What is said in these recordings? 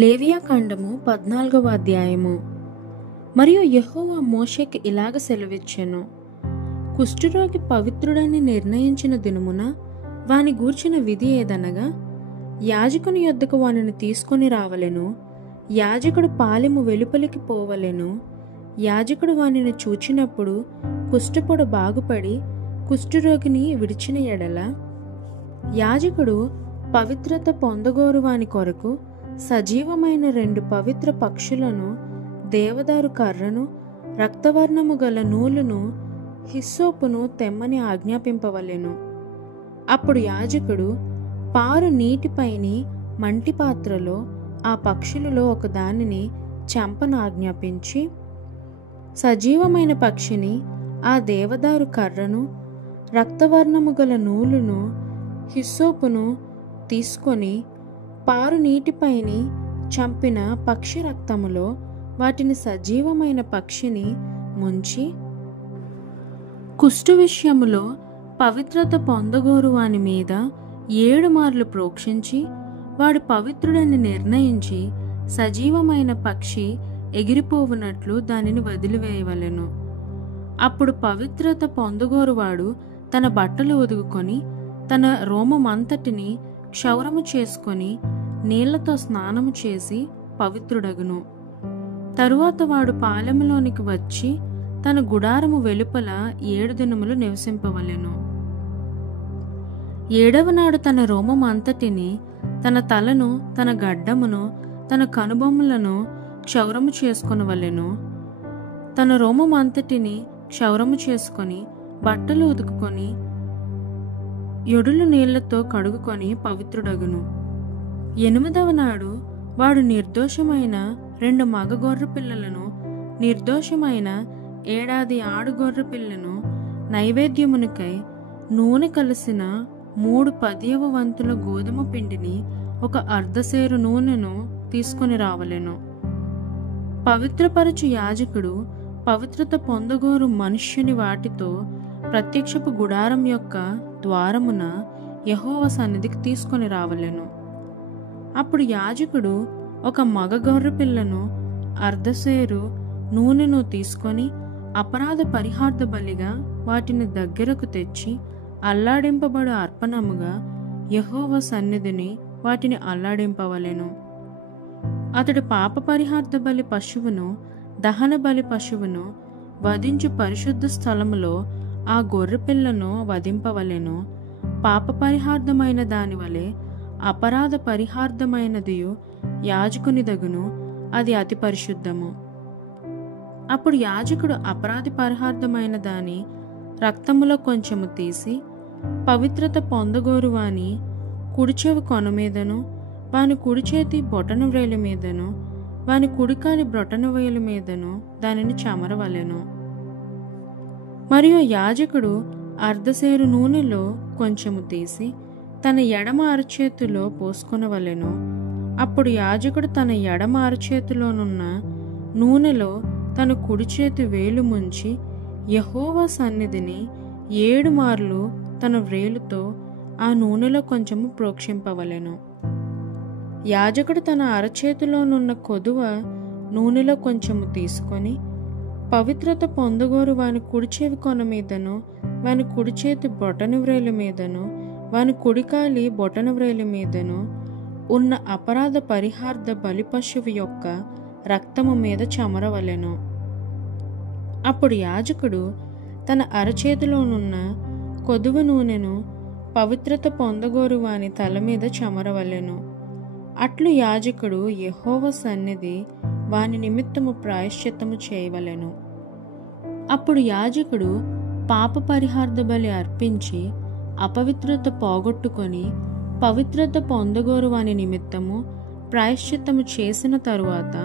లేవియాకాండము 14వ అధ్యాయము. మరియు యెహోవా మోషేకి ఇలాగ సెలవిచ్చెను, కుష్ఠరోగి పవిత్రుడని నిర్ణయించిన దినమున వాని గూర్చిన విధి ఏదనగా, యాజకుని యొద్దకు వానిని తీసుకొని రావలెను. యాజకుడు పాలెము వెలుపలికి పోవలెను. యాజకుడు వానిని చూచినప్పుడు కుష్ఠపొడ బాగుపడి కుష్ఠరోగిని విడిచిన ఎడల, యాజకుడు పవిత్రత పొందగోరు వాని కొరకు సజీవమైన 2 పవిత్ర పక్షులను, దేవదారు కర్రను, రక్తవర్ణము గల నూలును, హిస్సోపును తెమ్మని ఆజ్ఞాపింపవలెను. అప్పుడు యాజకుడు పారు నీటిపైని మంటి పాత్రలో ఆ పక్షులలో ఒకదానిని చంపను ఆజ్ఞాపించి, సజీవమైన పక్షిని, ఆ దేవదారు కర్రను, రక్తవర్ణము గల నూలును, హిస్సోపును తీసుకొని పారు నీటిపైని చంపిన పక్షి రక్తములో వాటిని సజీవమైన పక్షిని ముంచి, కుష్టు విషయములో పవిత్రత పొందగోరు వాని మీద 7 మార్లు ప్రోక్షించి, వాడు పవిత్రుడని నిర్ణయించి సజీవమైన పక్షి ఎగిరిపోవునట్లు దానిని వదిలివేయవలెను. అప్పుడు పవిత్రత పొందగోరువాడు తన బట్టలు ఉదుగుకొని తన రోమమంతటిని క్షౌరము చేసుకొని నీళ్లతో స్నానము చేసి పవిత్రుడగును. తరువాత వాడు పాలెములోనికి వచ్చి తన గుడారము వెలుపల 7 దినములు నివసింపవలెను. 7వ నాడు తన రోమమంతటిని, తన తలను, తన గడ్డమును, తన కనుబొమ్మలను క్షౌరము చేసుకొనవలెను. తన రోమమంతటిని క్షౌరము చేసుకొని బట్టలు ఉతుకుకొని యొడులు నీళ్లతో కడుగుకొని పవిత్రుడగును. 8వ నాడు వాడు నిర్దోషమైన 2 మగ గొర్రె పిల్లలను, నిర్దోషమైన 1 ఏడాది ఆడు గొర్రె పిల్లను, నైవేద్యమునికై నూనె కలిసిన 3 10వ వంతుల గోధుమ పిండిని, 1 అర్ధసేరు నూనెను తీసుకొని రావలెను. పవిత్రపరచు యాజకుడు పవిత్రత పొందగోరు మనుష్యుని వాటితో ప్రత్యక్షపు గుడారం యొక్క ద్వారమున యెహోవా సన్నిధికి తీసుకొని రావలెను. అప్పుడు యాజకుడు 1 మగ గొర్రె పిల్లను, అర్ధసేరు నూనెను తీసుకొని అపరాధ పరిహార్థ బలిగా వాటిని దగ్గరకు తెచ్చి అల్లాడింపబడు అర్పణముగా యెహోవా సన్నిధిని వాటిని అల్లాడింపవలెను. అతడు పాప పరిహార్థ బలి పశువును, దహన బలి పశువును వధించు పరిశుద్ధ స్థలములో ఆ గొర్రె పిల్లను వధింపవలెను. పాప పరిహార్థమైన దాని వలె అపరాధ పరిహార్థమైనదియు యాజకుని దగును, అది అతి పరిశుద్ధము. అప్పుడు యాజకుడు అపరాధ పరిహార్థమైన దాని రక్తములో కొంచెము తీసి పవిత్రత పొందగోరు వాని కుడిచెవి కొన మీదను, వాని కుడి చేతి బొటన వ్రేలి మీదను, వాని కుడికాలి బ్రొటన వేలు మీదను దానిని చమరవలెను. మరియు యాజకుడు అర్ధసేరు నూనెలో కొంచెము తీసి తన ఎడమ అరచేతిలో పోసుకొనవలెను. అప్పుడు యాజకుడు తన ఎడమ అరచేతిలోనున్న నూనెలో తన కుడి చేతి వేలు ముంచి యెహోవా సన్నిధిని 7 మార్లు తన వ్రేలుతో ఆ నూనెలో కొంచెము ప్రోక్షింపవలెను. యాజకుడు తన అరచేతిలోనున్న కొదువ నూనెలో కొంచెము తీసుకొని పవిత్రత పొందగోరు వాని కుడిచెవి కొన మీదను, వాని కుడి చేతి బొటన వ్రేలు మీదను, వాని కుడికాలి బొటన వ్రేలు మీదను ఉన్న అపరాధ పరిహార్థ బలి పశువు యొక్క రక్తము మీద చమరవలెను. అప్పుడు యాజకుడు తన అరచేతిలోనున్న కొదువ నూనెను పవిత్రత పొందగోరు వాని తల మీద చమరవలెను. అట్లు యాజకుడు యెహోవా సన్నిధి వాని నిమిత్తము ప్రాయశ్చిత్తము చేయవలెను. అప్పుడు యాజకుడు పాప పరిహార్థ బలి అర్పించి అపవిత్రత పోగొట్టుకొని పవిత్రత పొందగోరు వాని నిమిత్తము ప్రాయశ్చిత్తము చేసిన తరువాత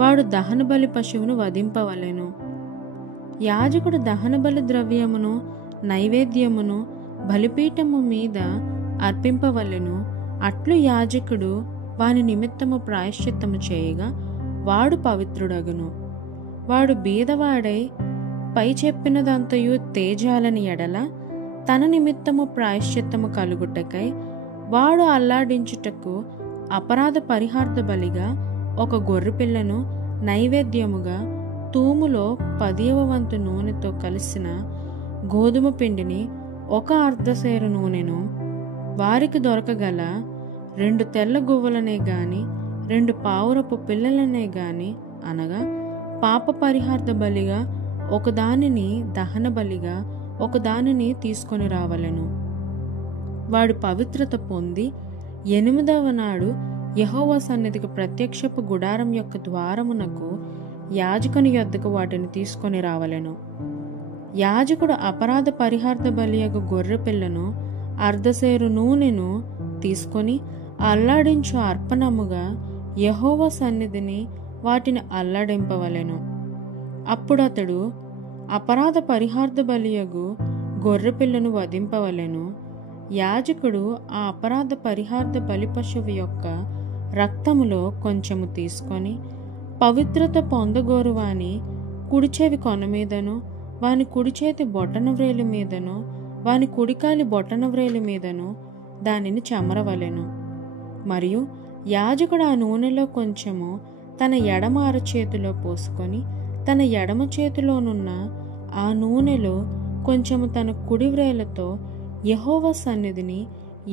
వాడు దహన బలి పశువును వధింపవలెను. యాజకుడు దహన బలి ద్రవ్యమును, నైవేద్యమును బలిపీఠము మీద అర్పింపవలెను. అట్లు యాజకుడు వాని నిమిత్తము ప్రాయశ్చిత్తము చేయగా వాడు పవిత్రుడగును. వాడు బీదవాడై పై చెప్పినదంతయు తేజాలని ఎడల తన నిమిత్తము ప్రాయశ్చిత్తము కలుగుటకై వాడు అల్లాడించుటకు అపరాధ పరిహార్థ బలిగా ఒక గొర్రెపిల్లను నైవేద్యముగా తూములో 10వ వంతు నూనెతో కలిసిన గోధుమ పిండిని 1 అర్ధసేరు నూనెను వారికి దొరకగల 2 తెల్ల గువ్వలనే గాని 2 పావురపు పిల్లలనే గాని అనగా పాప పరిహార్థ బలిగా ఒకదానిని దహన బలిగా ఒకదానిని తీసుకొని రావలెను. వాడు పవిత్రత పొంది 8వ నాడు యెహోవా సన్నిధికి ప్రత్యక్షపు గుడారం యొక్క ద్వారమునకు యాజకుని యొద్దకు వాటిని తీసుకొని రావలెను. యాజకుడు అపరాధ పరిహార్థ బలియగు గొర్రె పిల్లను అర్ధసేరు నూనెను తీసుకొని అల్లాడించు అర్పణముగా యెహోవా సన్నిధిని వాటిని అల్లాడింపవలెను. అప్పుడు అతడు అపరాధ పరిహార్థ బలియగు గొర్రె పిల్లను వధింపవలెను. యాజకుడు ఆ అపరాధ పరిహార్థ బలి పశువు యొక్క రక్తములో కొంచెము తీసుకొని పవిత్రత పొందగోరు వాని కుడిచెవి కొన మీదను వాని కుడిచేతి బొటన వ్రేలి మీదను వాని కుడికాలి బొటన వ్రేలి మీదను దానిని చెమరవలెను. మరియు యాజకుడు ఆ నూనెలో కొంచెము తన ఎడమ అరచేతిలో పోసుకొని తన ఎడమ చేతిలోనున్న ఆ నూనెలో కొంచెము తన కుడి వ్రేలతో యెహోవా సన్నిధిని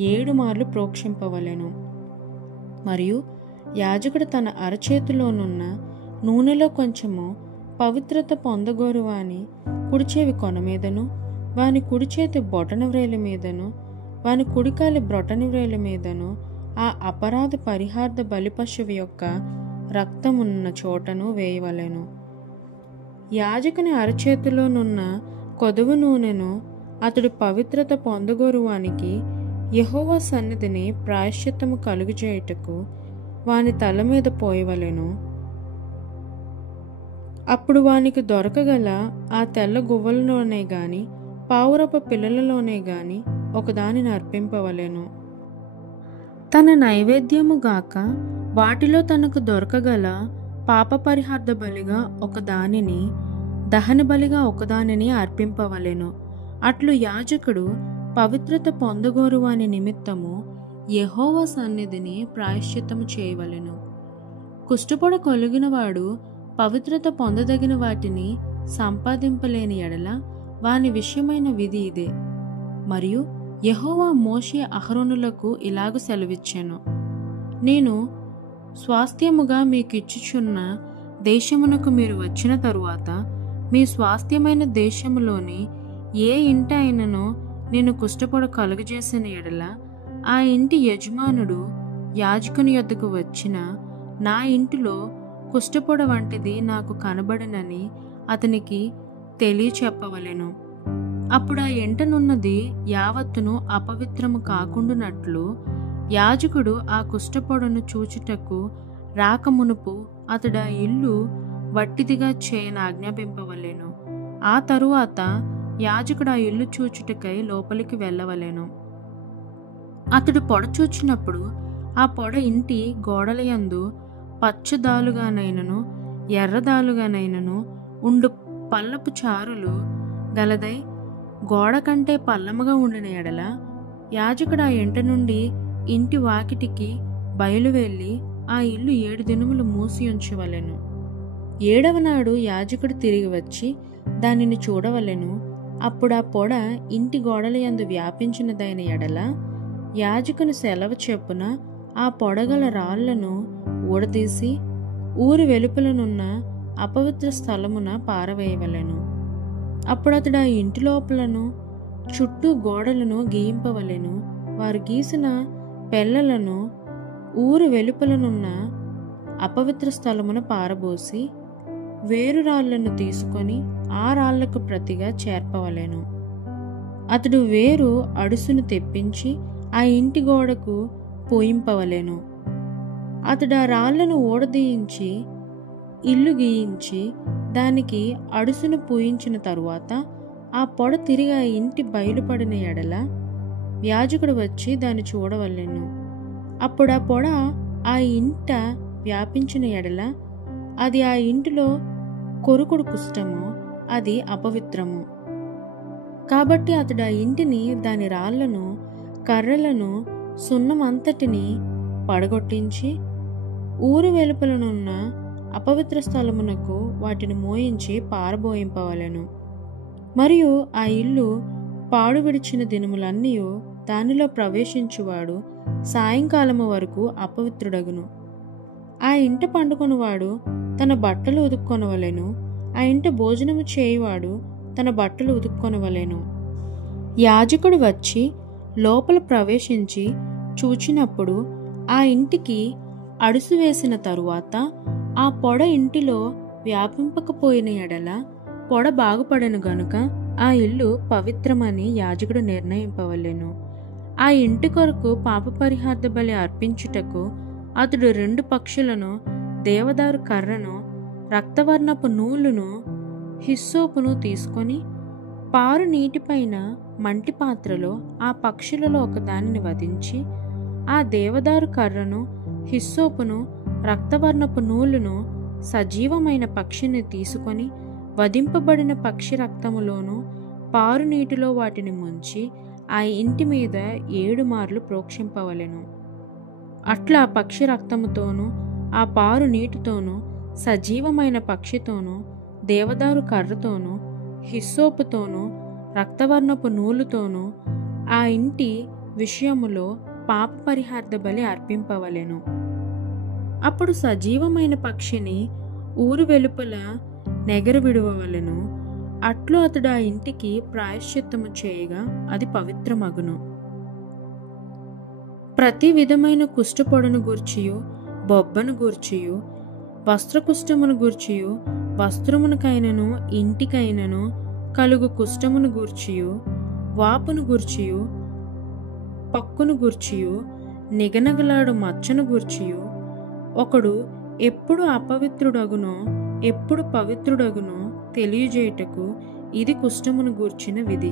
7 మార్లు ప్రోక్షింపవలెను. మరియు యాజకుడు తన అరచేతిలోనున్న నూనెలో కొంచెము పవిత్రత పొందగోరు వాని కుడిచెవి కొన మీదను వాని కుడిచేతి బొటన వ్రేలి మీదను వాని కుడికాలి బ్రొటన వ్రేలి మీదను ఆ అపరాధ పరిహార్థ బలి పశువు యొక్క రక్తమున్న చోటను వేయవలెను. యాజకుని అరచేతిలోనున్న కొదువ నూనెను అతడు పవిత్రత పొందగోరు వానికి యెహోవా సన్నిధిని ప్రాయశ్చిత్తము కలుగజేయుటకు వాని తల మీద పోయవలెను. అప్పుడు వానికి దొరకగల ఆ తెల్ల గువ్వలలోనే గాని పావురపు పిల్లలలోనే గాని ఒకదానిని అర్పింపవలెను. తన నైవేద్యము గాక వాటిలో తనకు దొరకగల పాప పరిహార్థ బలిగా ఒకదానిని దహన బలిగా ఒకదానిని అర్పింపవలెను. అట్లు యాజకుడు పవిత్రత పొందగోరు వాని నిమిత్తము యెహోవా సన్నిధిని ప్రాయశ్చిత్తము చేయవలెను. కుష్ఠపొడ కొలిగినవాడు పవిత్రత పొందదగిన వాటిని సంపాదింపలేని ఎడల వాని విషయమైన విధి ఇదే. మరియు యెహోవా మోషే అహరోనులకు ఇలాగు సెలవిచ్చెను, నేను స్వాస్థ్యముగా మీకిచ్చుచున్న దేశమునకు మీరు వచ్చిన తరువాత మీ స్వాస్థ్యమైన దేశములోని ఏ ఇంట అయిననో నేను కుష్ఠపొడ కలుగజేసిన ఎడల ఆ ఇంటి యజమానుడు యాజకుని యొద్దకు వచ్చిన నా ఇంటిలో కుష్ఠపొడ వంటిది నాకు కనబడనని అతనికి తెలియచెప్పవలెను. అప్పుడు ఆ ఇంటనున్నది యావత్తును అపవిత్రము కాకుండునట్లు యాజకుడు ఆ కుష్ఠపొడను చూచుటకు రాకమునుపు అతడు ఆ ఇల్లు వట్టిదిగా చేయని ఆజ్ఞాపింపవలెను. ఆ తరువాత యాజకుడు ఆ ఇల్లు చూచుటకై లోపలికి వెళ్ళవలెను. అతడు పొడ చూచినప్పుడు ఆ పొడ ఇంటి గోడలయందు పచ్చదాలుగానైనను ఎర్రదాలుగానైనను ఉండు పల్లపు చారులు గలదై గోడ కంటే పల్లముగా ఉండిన ఎడల యాజకుడు ఆ ఇంట నుండి ఇంటి వాకిటికి బయలువెళ్ళి ఆ ఇల్లు 7 దినములు మూసి ఉంచవలెను. 7వ నాడు యాజకుడు తిరిగి వచ్చి దానిని చూడవలెను. అప్పుడు ఆ పొడ ఇంటి గోడలయందు వ్యాపించినదైన ఎడల యాజకుని సెలవు చెప్పున ఆ పొడగల రాళ్లను ఊడదీసి ఊరి వెలుపలనున్న అపవిత్ర స్థలమున పారవేయవలెను. అప్పుడు అతడు ఆ ఇంటి లోపలను చుట్టూ గోడలను గీయింపవలెను. వారు గీసిన పెళ్లలను ఊరు వెలుపలనున్న అపవిత్ర స్థలమున పారబోసి వేరు రాళ్లను తీసుకొని ఆ రాళ్లకు ప్రతిగా చేర్పవలెను. అతడు వేరు అడుసును తెప్పించి ఆ ఇంటి గోడకు పోయింపవలెను. అతడు ఆ రాళ్లను ఊడదీయించి ఇల్లు గీయించి దానికి అడుసును పూయించిన తరువాత ఆ పొడ తిరిగి ఆ ఇంటి బయలుపడిన ఎడల యాజకుడు వచ్చి దాన్ని చూడవలెను. అప్పుడు ఆ పొడ ఆ ఇంట వ్యాపించిన ఎడల అది ఆ ఇంటిలో కొరుకుడు కుష్టము, అది అపవిత్రము. కాబట్టి అతడు ఆ ఇంటిని దాని రాళ్లను కర్రలను సున్నమంతటిని పడగొట్టించి ఊరు వెలుపలనున్న అపవిత్ర స్థలమునకు వాటిని మోయించి పారబోయింపవలెను. మరియు ఆ ఇల్లు పాడు విడిచిన దినములన్నీ దానిలో ప్రవేశించువాడు సాయంకాలము వరకు అపవిత్రుడగును. ఆ ఇంట పండుకొనువాడు తన బట్టలు ఉతుక్కొనవలెను. ఆ ఇంట భోజనము చేయువాడు తన బట్టలు ఉతుక్కొనవలెను. యాజకుడు వచ్చి లోపల ప్రవేశించి చూచినప్పుడు ఆ ఇంటికి అడుసు వేసిన తరువాత ఆ పొడ ఇంటిలో వ్యాపింపకపోయిన ఎడల పొడ బాగుపడెను గనుక ఆ ఇల్లు పవిత్రమని యాజకుడు నిర్ణయింపవలెను. ఆ ఇంటి కొరకు పాప పరిహార్థ బలి అర్పించుటకు అతడు 2 పక్షులను, దేవదారు కర్రను, రక్తవర్ణపు నూలును, హిస్సోపును తీసుకొని పారు నీటిపైన మంటి పాత్రలో ఆ పక్షులలో ఒకదానిని వధించి ఆ దేవదారు కర్రను, హిస్సోపును, రక్తవర్ణపు నూలును సజీవమైన పక్షిని తీసుకొని వధింపబడిన పక్షి రక్తములోను పారు నీటిలో వాటిని ముంచి ఆ ఇంటి మీద 7 మార్లు ప్రోక్షింపవలెను. అట్లా పక్షి రక్తముతోనూ ఆ పారు నీటితోనూ సజీవమైన పక్షితోనూ దేవదారు కర్రతోనూ హిస్సోపుతోనూ రక్తవర్ణపు నూలుతోనూ ఆ ఇంటి విషయములో పాప పరిహార్థ బలి అర్పింపవలెను. అప్పుడు సజీవమైన పక్షిని ఊరు వెలుపల నెగరు విడువవలెను. అట్లు అతడు ఆ ఇంటికి ప్రాయశ్చిత్తము చేయగా అది పవిత్రమగును. ప్రతి విధమైన కుష్ఠపొడను గూర్చియు, బొబ్బను గూర్చియు, వస్త్రకుష్ఠమును గూర్చియు, వస్త్రమునకైనను ఇంటికైనను కలుగు కుష్ఠమును గూర్చియు, వాపును గూర్చియు, పక్కును గూర్చియు, నిగనగలాడు మచ్చను గూర్చియు, ఒకడు ఎప్పుడు అపవిత్రుడగునో ఎప్పుడు పవిత్రుడగునో తెలియజేయుటకు ఇది కుష్ఠమును గూర్చిన విధి.